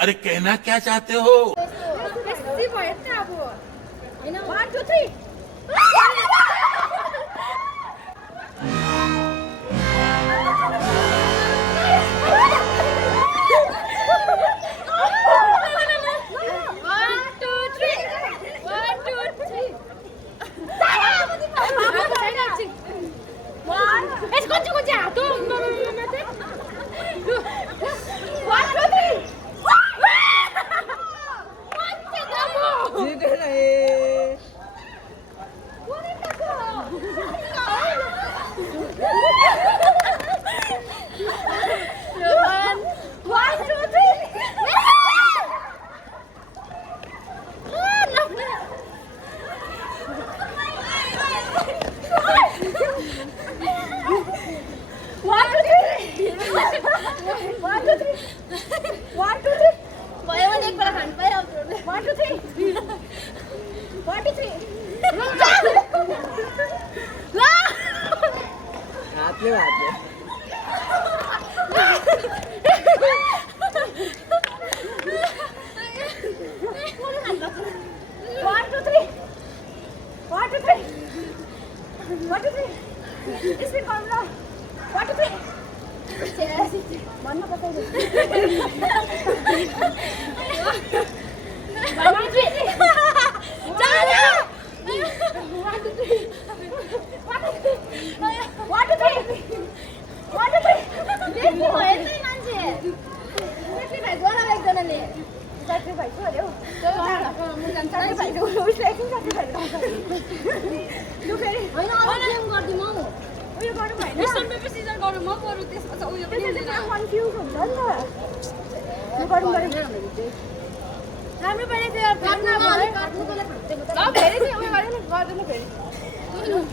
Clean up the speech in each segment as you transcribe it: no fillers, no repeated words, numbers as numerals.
अरे कहना क्या चाहते हो? One, two, three.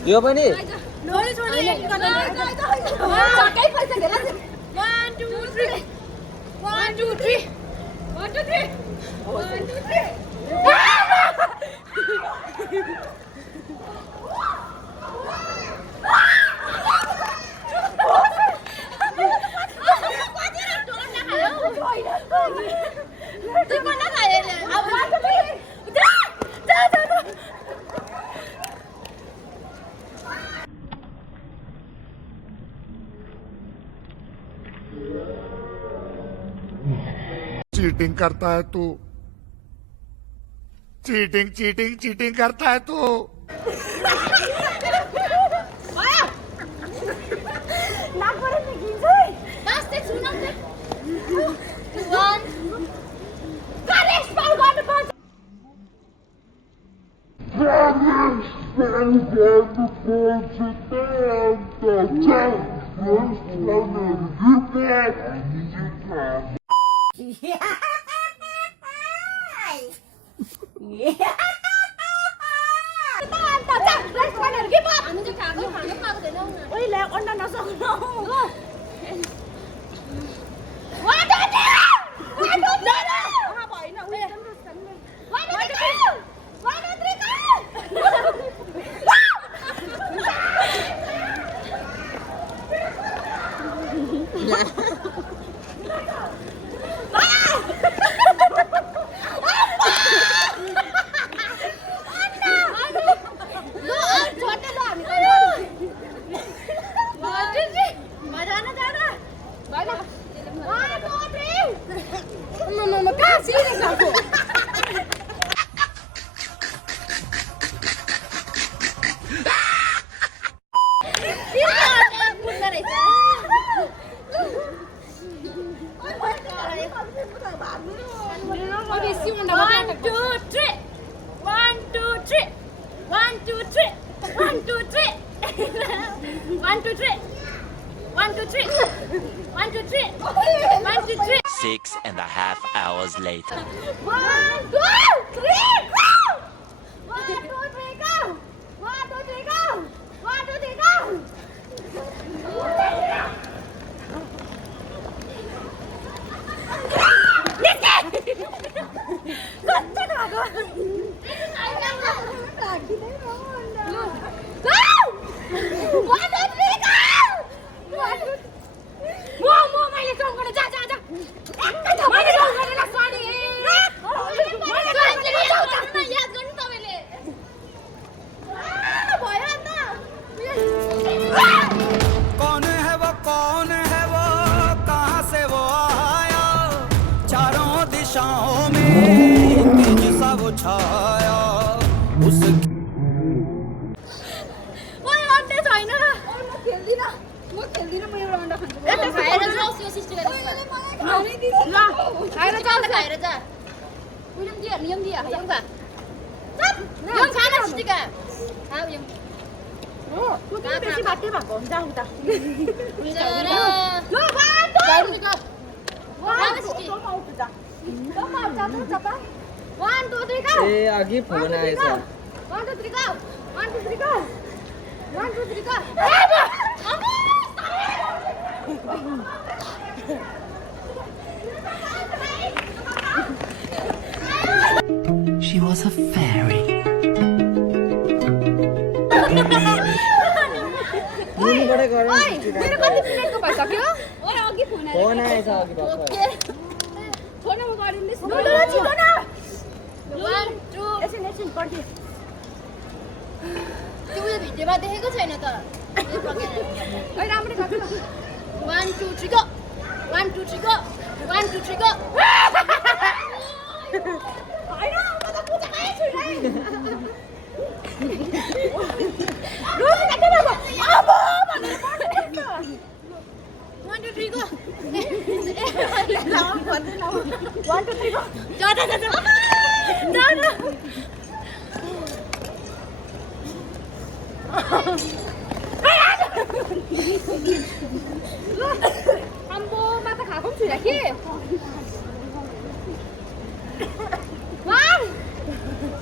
यो पनि चीटिंग करता है तू, चीटिंग चीटिंग चीटिंग करता है तू। Six and a half hours later. 1, 2, 3, go! 1, 2, 3, go! 1, 2, 3, go! 1, 2, 3, go! Go! 1, 2, 3, go! 1, 2, मैले गाउँ गरेर स्वारी याद गर्नु तपाईँले भयो अन्त कौन है वो कहाँ से वो आया चारों दिशाओं में तेज सा वो छाया उस ओइ अन्डा छैन म खेल्दिन म एउटा अन्डा खान्छु यता खाएर जाऊ यो सिस्टरले ल खाएर जा उयम दिया यम खा चप यम खा न सिस्टिका खा यम हो तँ पनि बेसी बाटे भएको हुन्छ उता ल बाटो सिस्टिका वान सिस्टि तँ आउँछ चपा 1 2 3 go ए अघि फोन आएछ 1 2 3 go 1 2 3 go 1 2 3 go She was a fairy. मुनिबाट गर ओइ मेरो कति मिनेटको भइसक्यो ओइ अघि फोन आयो फोन आएछ अघि भर्खर फोनमा गरिदिनुहोस् ल छिटो न 1 2 एकछिन पर्खे त्यो उयो भिडियोमा देखेको छैन त ओइ राम्ररी गर्नु 1 2 3 go 1 2 3 go 1 2 3 go हैन म त पुछाकै छु रोज काटे बाबा अब भनेर पढ्छ 1 2 3 go लाम भन्दैन 1 2 3 go जा अम्बो म त खाएको पनि छुइनँ कि वान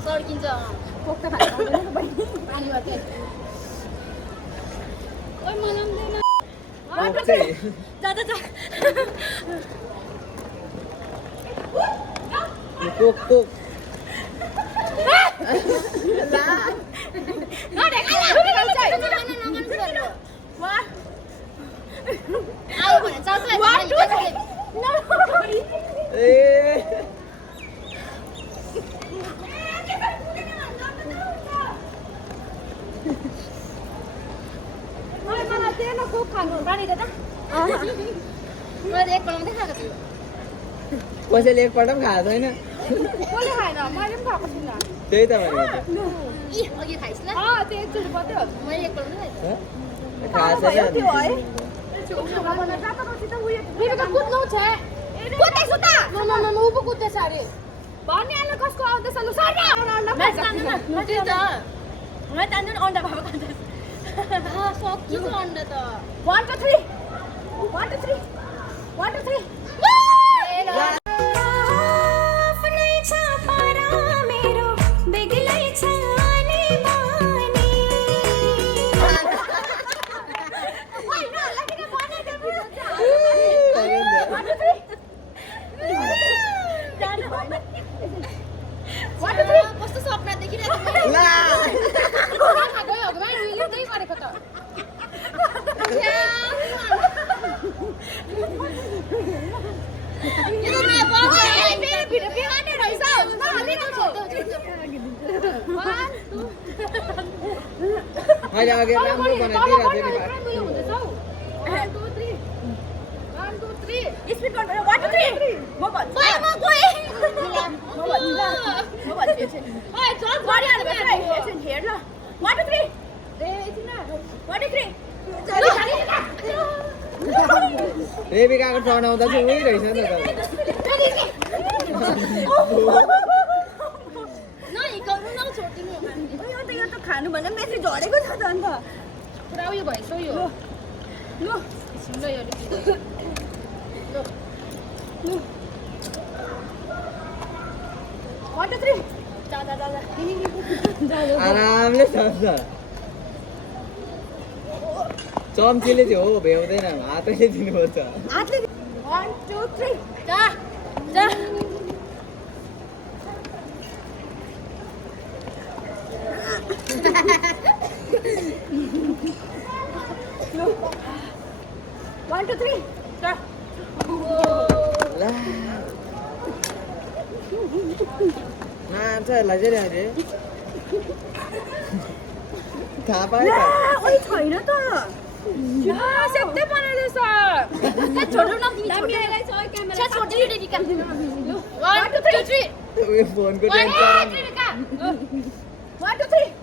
सर्किन्छ कोक त खानु पाउँदैन नि बहिनी पानी मात्रै ओइ मलाई पनि जा कोक कोक ए कसैले एकपल्ट पनि खाएको छैन त्यही त भनेको खाएको कस्तो सपना देखिरहेको गरेको त मैले अघि राम्रो बनाइदिइरहेको थिएँ नि भाइ 1 2 3 1 2 3 स्पिड गर्नु 1 2 3 म भन्छु म गए म भन्छु ओइ चल गरिहाल्नु भयो एकछिन हेर ल 1 2 3 ए एकछिन 1 2 3 रेबिकाको टर्न आउँदा चाहिँ उही रहेछ नि त यो त खानु भन्दा मेथी झरेको छ त अन्त पुरा उयो भएछ यो ल ल यो ल 1 2 3 जा आरामले सक्छ चम्चीले चाहिँ हो भ्याउँदैन हातैले दिनुपर्छ हातले 1 2 3 जा जा 1 2 3 जा ला मान्छेहरूलाई चाहिँ अहिले थाहा पायो त ओइ छैन त सेप्दै बनाइदैछ छोड्नु न तिमी छोड्दै रेडी काम 1 2 3 उयो फोनको टेन्सन 1 2 3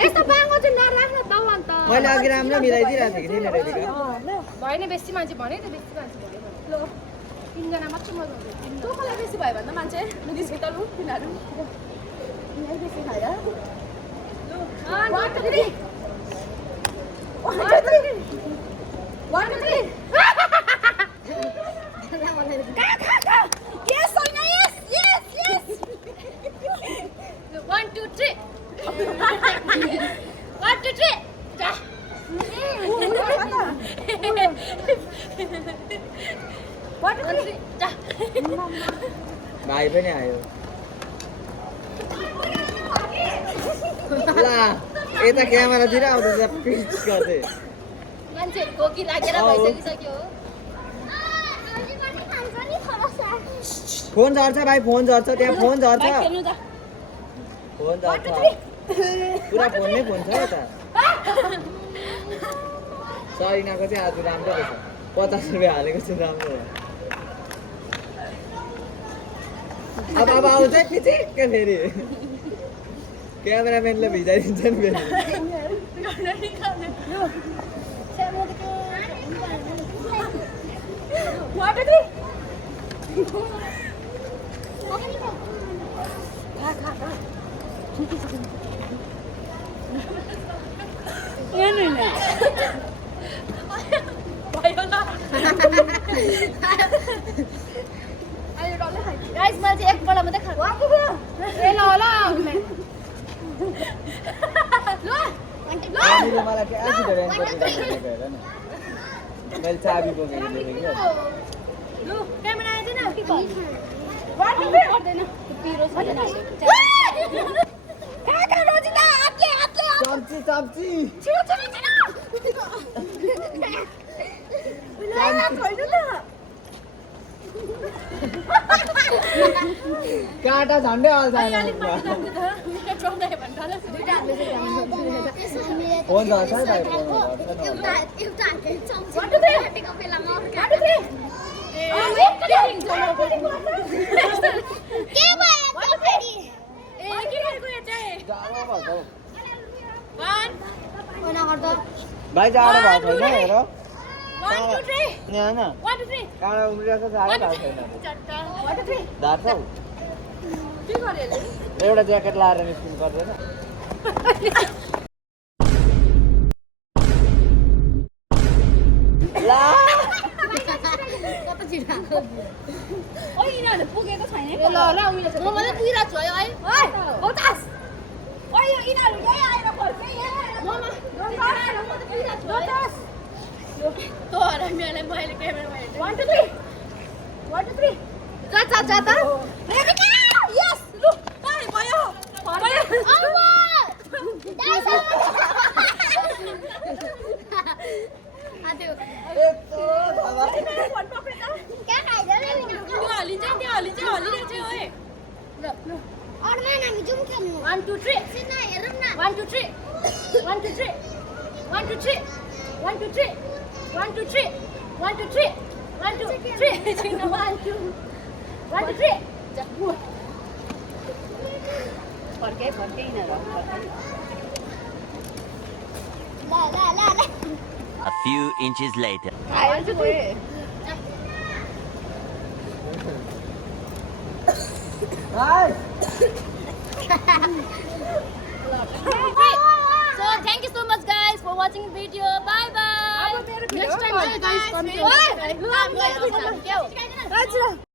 यस्तो बाङ्गो चाहिँ नराख्नु त अन्त मैले अघि राम्रो मिलाइदिइरहेको थिएँ कि थिएन रेडीको भएन बेसी मान्छे भने त बेसी मान्छे भन्यो ल 3 जना मात्र मजा हुन्छ तँ कसलाई बेसी भयो भन्दा मान्छे निस्के त लु तिनीहरू बेसी खाएर लु 1 2 3 1 2 3 Yes, Sonia, yes, yes, yes. 1 2 3. 1 2 3. Ja. भाइ पनि आयो ला यता क्यामेरातिर आउँदैछ पिच गर्दै मान्छेहरुको कि लागेर भइसकिसक्यो फोन झर्छ भाइ फोन झर्छ त्यहाँ फोन झर्छ फोन झर्छ पुरा फोन नै फोन छ यता सरिनाको चाहिँ आज राम्रो रहेछ 50 रुपियाँ हालेको चाहिँ राम्रो हो अब आउँछ पिचिक्क फेरि क्यामेराम्यानले भिजाइदिन्छ नि फेरि गाइस मैले चाहिँ एकपल्ट मात्रै खाएको ए ल ल हामीले मलाई के आफै रेन्ट गरेर हेर न मैले चाबी बोकेको देखेँ कि लु क्यामेरा आइदिन के गर्दैन पिरो छ काका रोजिता आके चम्ची चम्ची छिटो छिटो छिटो काँटा झन्डै हाल्छ फोन झर्छ है भाइ भाइ जाडो भएको छैन हेर यहाँ काँडा उम्रिरहेको छ जाडो भएको छैन धार्छौ एउटा ज्याकेट लाएर निस्किनु पर्दैन ला पुगेको छैन ल ल म मात्रै पुगिरहेको छु है बतास ओइ यिनीहरू यही आएर फर्के तोहरा मैले क्यामेरामा हेर्छु 1 2 3 1 2 3 जा यस लु भयो One, two, three. 1 2 3 1 2 3 1 2 3 1 2 3 1 2 3 1 2 3 1 2 3 1 2 3 फर्के यिनीहरू A few inches later. So thank you so much guys for watching the video. Bye bye. Next time guys come to